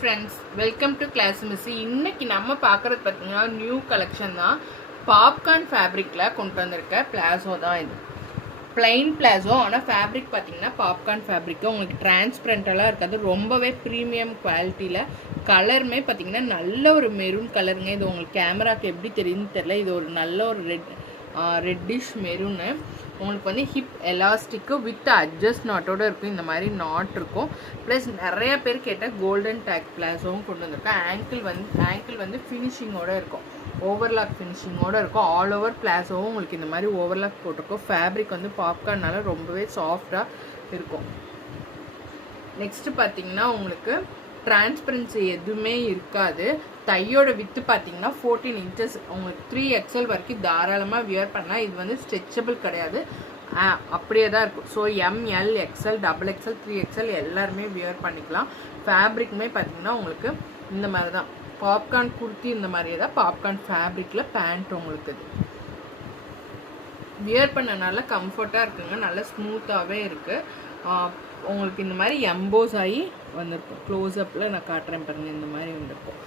Friends, welcome to Class Miss. இன்னைக்கு நம்ம பார்க்கறது பார்த்தீங்கன்னா நியூ கலெக்ஷன் தான். பாப்கார்ன் ஃபேப்ரிக்ல கொண்டு வந்திருக்க பிளாசோ தான் இது. பிளைன் பிளாசோ, ஆனால் ஃபேப்ரிக் பார்த்தீங்கன்னா பாப்கார்ன் ஃபேப்ரிக்கு உங்களுக்கு டிரான்ஸ்பரண்டெல்லாம் இருக்காது. ரொம்பவே ப்ரீமியம் குவாலிட்டியில். கலருமே பார்த்தீங்கன்னா நல்ல ஒரு மெரூன் கலருங்க. இது உங்களுக்கு கேமராக்கு எப்படி தெரியுதுன்னு தெரியல. இது ஒரு நல்ல ஒரு ரெட்டிஷ் மெரூனு. உங்களுக்கு வந்து ஹிப் எலாஸ்டிக்கு வித் அட்ஜஸ்ட் நாட்டோடு இருக்கும். இந்த மாதிரி நாட் இருக்கும். ப்ளஸ் நிறைய பேர் கேட்டால் கோல்டன் டேக் பிளாஸோவும் கொண்டு வந்திருக்கேன். ஆங்கிள் வந்து ஃபினிஷிங்கோடு இருக்கும். ஓவர்லாக் ஃபினிஷிங்கோடு இருக்கும். ஆல் ஓவர் பிளாஸோவும் உங்களுக்கு இந்த மாதிரி ஓவர்லாக் போட்டிருக்கும். ஃபேப்ரிக் வந்து பாப்கார்னால ரொம்பவே சாஃப்டாக இருக்கும். நெக்ஸ்ட்டு பார்த்தீங்கன்னா உங்களுக்கு டிரான்ஸ்பரன்சி எதுவுமே இருக்காது. தையோட வித்து பார்த்தீங்கன்னா 14 inches. உங்களுக்கு 3XL வரைக்கும் தாராளமாக வியர் பண்ணலாம். இது வந்து ஸ்ட்ரெச்சபிள் கிடையாது, அப்படியே தான் இருக்கும். So ML, XL, XXL, 3XL எல்லாருமே வியர் பண்ணிக்கலாம். ஃபேப்ரிக்குமே பார்த்தீங்கன்னா உங்களுக்கு இந்த மாதிரி தான். பாப்கார்ன் குர்த்தி இந்த மாதிரியே தான். பாப்கார்ன் ஃபேப்ரிக்கில் பேண்ட் உங்களுக்கு இது வியர் பண்ண நல்லா கம்ஃபர்ட்டாக இருக்குங்க. நல்லா ஸ்மூத்தாகவே இருக்குது. உங்களுக்கு இந்த மாதிரி எம்போஸ் ஆகி வந்திருக்கும். க்ளோஸ்அப்பில் நான் காட்டுறேன் பாருங்கள். இந்த மாதிரி வந்திருக்கும்.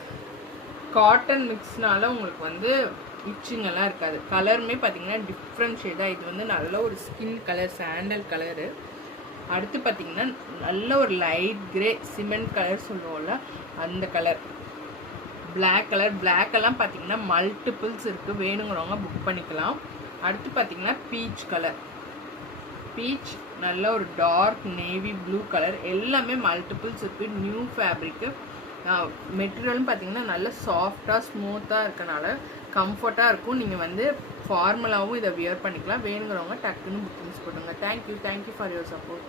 காட்டன் மிக்ஸ்னால உங்களுக்கு வந்து இச்சிங்கெல்லாம் இருக்காது. கலருமே பார்த்தீங்கன்னா டிஃப்ரெண்ட் ஷேடாக. இது வந்து நல்ல ஒரு ஸ்கின் கலர், சாண்டல் கலரு. அடுத்து பார்த்தீங்கன்னா நல்ல ஒரு லைட் கிரே சிமெண்ட் கலர் சொல்லுவோம்ல, அந்த கலர். Black colour. பிளாக்கெல்லாம் பார்த்தீங்கன்னா மல்டிபிள்ஸ் இருக்குது. வேணுங்கிறவங்க புக் பண்ணிக்கலாம். அடுத்து பார்த்தீங்கன்னா பீச் கலர். பீச், நல்ல ஒரு டார்க் நேவி ப்ளூ கலர். எல்லாமே மல்டிபிள்ஸ் இருக்குது. New fabric. மெட்டீரியலும் பார்த்தீங்கன்னா நல்ல சாஃப்டாக ஸ்மூத்தாக இருக்கனால கம்ஃபர்ட்டாக இருக்கும். நீங்கள் வந்து ஃபார்மலாகவும் இதை வியர் பண்ணிக்கலாம். வேணுங்கிறவங்க டக்குன்னு புக்கிங்ஸ் போட்டுங்க. Thank you for your support.